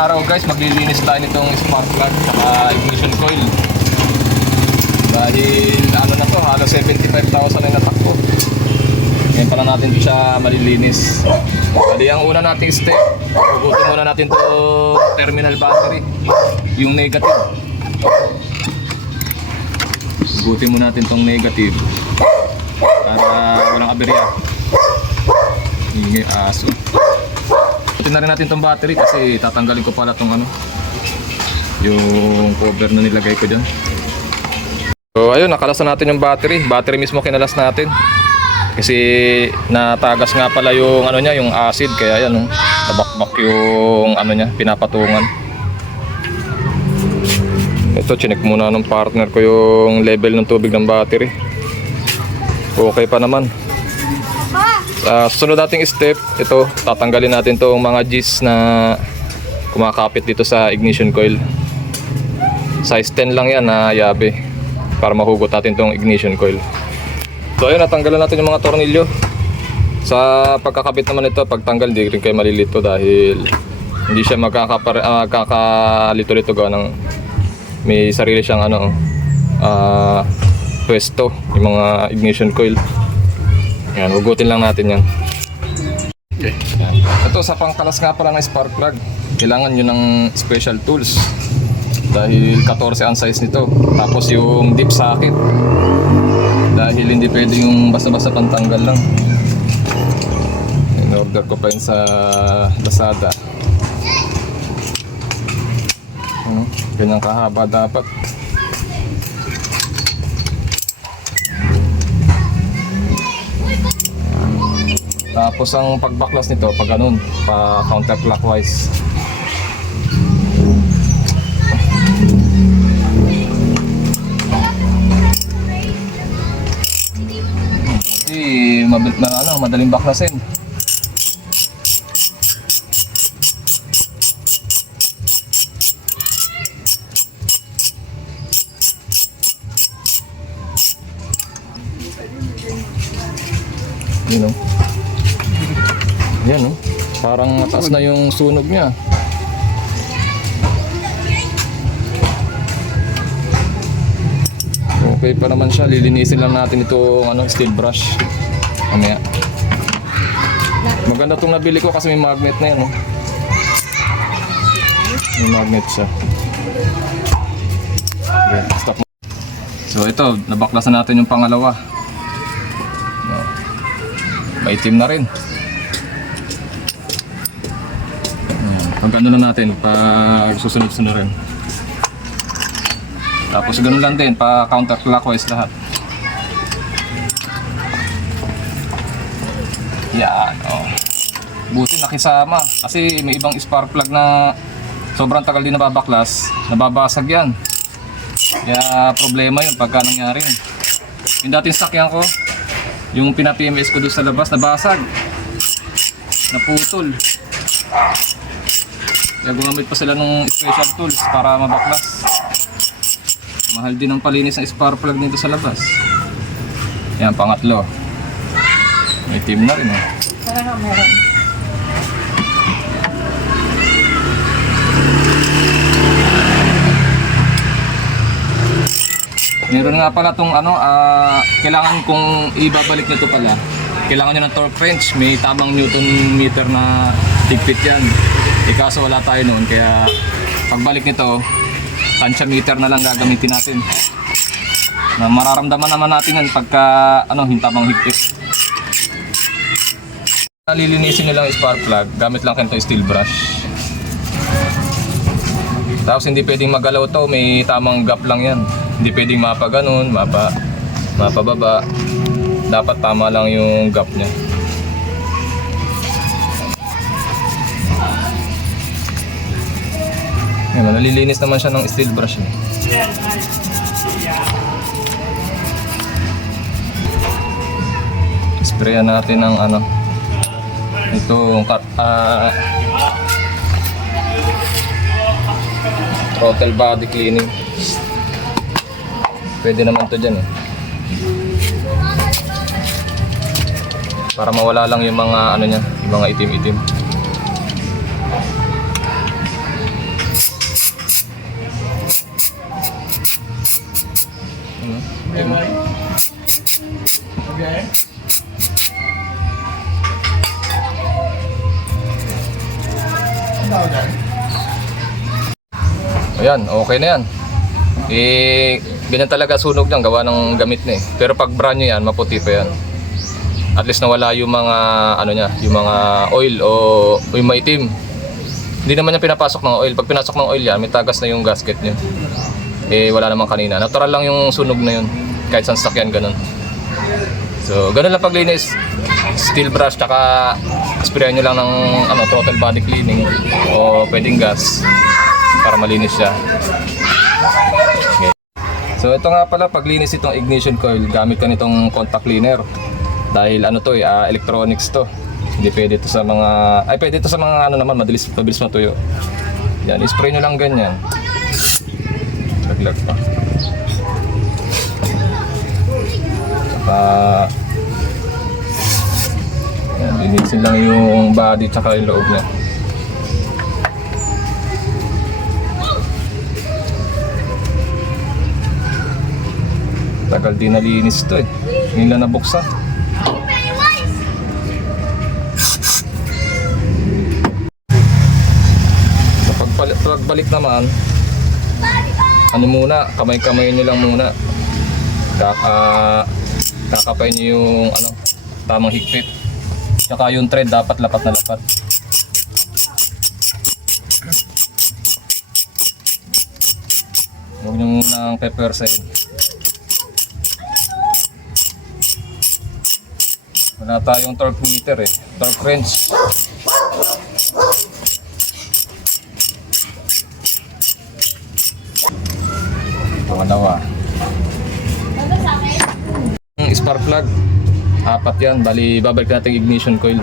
araw guys, maglilinis tayo nitong spark plug at ignition coil. Dahil ano na to, halos 75,000 na natakbo. Ngayon pa lang natin siya malilinis. Bali ang una nating step, hugutin muna natin to terminal battery, yung negative. Hugutin muna natin tong negative para walang aberya. Hingi aso. Hugutin na rin natin tong battery kasi tatanggalin ko pala tong ano, yung cover na nilagay ko dyan. So ayun, nakalas na natin yung battery. Battery mismo kinalas natin. Kasi natagas nga pala yung ano niya, yung acid, kaya yan, nabakbak yung ano niya, pinapatungan. Ito, chinek muna ng partner ko yung level ng tubig ng battery. Okay pa naman. Susunod nating step, ito, tatanggalin natin tong mga G's na kumakapit dito sa ignition coil. Size 10 lang yan na yabe para mahugot natin tong ignition coil. So ayun, natanggalan natin yung mga tornilyo. Sa pagkakabit naman ito, pagtanggal di rin kayo malilito dahil hindi siya magkakalito-lito gawa ng may sarili siyang ano, pwesto, yung mga ignition coil. Yan, hugutin lang natin yan. Okay. Yan. Ito, sa pangkalas nga pala ng spark plug, kailangan nyo ng special tools dahil 14 ang size nito. Tapos yung deep socket, dahil hindi pwede yung basta-basta pantanggal lang. In-order ko pa yun sa Lazada. Ganyang kahaba dapat. Tapos ang pagbaklas nito, pag ganun, pa counterclockwise. Madaling baklasin. Yun, yan, parang mataas na yung sunog niya. Okay pa naman siya, lilinisin lang natin itong steel brush mamaya. Maganda itong nabili ko kasi may magnet na yan, may magnet siya. Okay, stop. So ito, nabaklasan natin yung pangalawa. Maitim na rin. Pag ano na natin, pag susunod-sunod rin. Tapos ganun lang din, pa counterclockwise lahat. Yan, buti nakisama. Kasi may ibang spark plug na sobrang tagal din nababaklas, nababasag yan. Kaya problema yun pagka nangyari. Yung dating sakyan ko, yung pina-PMS ko doon sa labas, nabasag, naputol. Kaya gumamit pa sila ng special tools para mabaklas. Mahal din ang palinis ng spark plug nito sa labas. Yan, pangatlo. May team na rin, Meron. Meron nga pala itong kailangan kong ibabalik nito pala. Kailangan nyo ng torque wrench. May tamang newton meter na tigpit yan. Kaso wala tayo noon, kaya pagbalik nito, tansya meter na lang gagamitin natin. Na mararamdaman naman natin yan pagka hintamang higpit. Lilinisin nyo lang yung spark plug, gamit lang kanito steel brush. Tapos hindi pwedeng magalaw to, may tamang gap lang yan. Hindi pwedeng mapa ganun, mapababa. Dapat tama lang yung gap niya. Ayan, nalilinis naman siya ng steel brush. Sprayan natin ng itong throttle body cleaning. Pwede naman to dyan para mawala lang yung mga yung mga itim-itim. Ayan, okay na yan. Ganyan talaga sunog niyan, gawa ng gamit na eh. Pero pag brand new yan, maputi pa yan. At least nawala yung mga ano niya, yung mga oil o yung maitim. Hindi naman niya pinapasok ng oil. Pag pinasok ng oil yan, may tagas na yung gasket niya. Wala namang kanina. Natural lang yung sunog na yun. Kahit saan sakyan, ganun. So, ganun lang paglinis. Steel brush, tsaka sprayan nyo lang ng throttle body cleaning o pwedeng gas para malinis siya. Okay. So, ito nga pala, paglinis itong ignition coil, gamit ka nitong contact cleaner. Dahil electronics to. Hindi pwede ito sa mga, pwede ito sa mga naman, mabilis matuyo. Yan, spray nyo lang ganyan. Laglag pa. Yan, linisin lang yung body tsaka yung loob niya. Tagal din nalinis to eh. Ngayon lang nabuksan. Pagbalik naman, kamay-kamay nyo lang muna. Kakapay nyo yung tamang higpit. Tsaka yung thread dapat lapat na lapat. Huwag nyo munang peppersain. Wala tayong torque meter eh. Torque wrench. Dalawa. Spark plug. 4 yan. Bali, babalik natin ignition coil.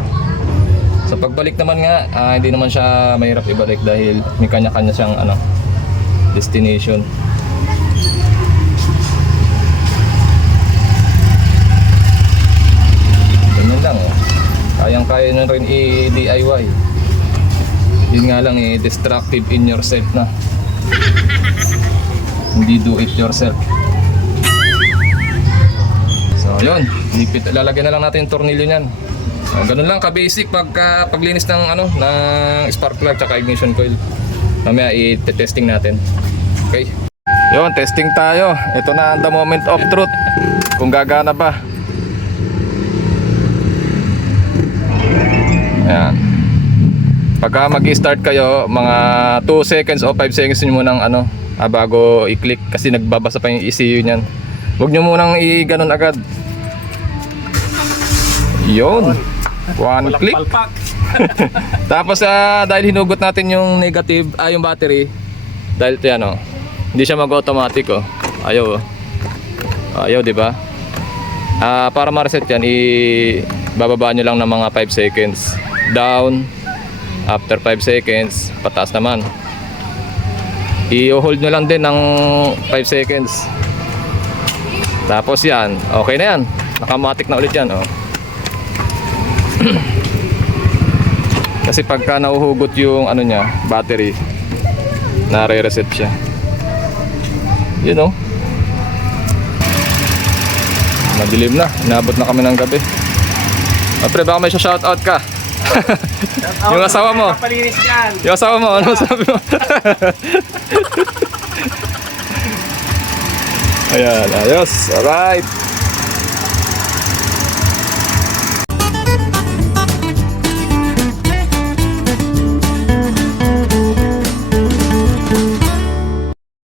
Sa pagbalik naman nga, hindi naman siya mahirap ibalik dahil may kanya-kanya siyang destination. Ganyan lang. Kayang-kaya nyo rin i-DIY. Yun nga lang destructive in yourself na. Hindi do it yourself. So yun, lalagyan na lang natin yung tornilyo niyan. Ganun lang ka-basic paglinis ng ng spark plug at ignition coil. Mamaya i-testing natin. Okay. Yun, testing tayo. Ito na the moment of truth. Kung gagana ba. Ayan. Pagka mag-start kayo, mga 2 seconds o 5 seconds nyo munang bago i-click kasi nagbabasa pa yung ECU niyan. Huwag nyo munang i-ganon agad. Yun. One click. Tapos dahil hinugot natin yung negative, yung battery, dahil ito yan hindi siya mag-automatic Ayaw Ayaw, di ba? Para ma-reset yan, bababa nyo lang ng mga 5 seconds. Down. After 5 seconds, pataas naman. I-hold nyo lang din ng 5 seconds. Tapos yan, okay na yan. Nakamatic na ulit yan. Kasi pagka nahuhugot yung battery, nare-reset siya. Madilim na, inabot na kami ng gabi. Pre, baka may shoutout ka. Yung asawa mo. Yung asawa mo, ano sabi mo? Ayan, ayos. Alright.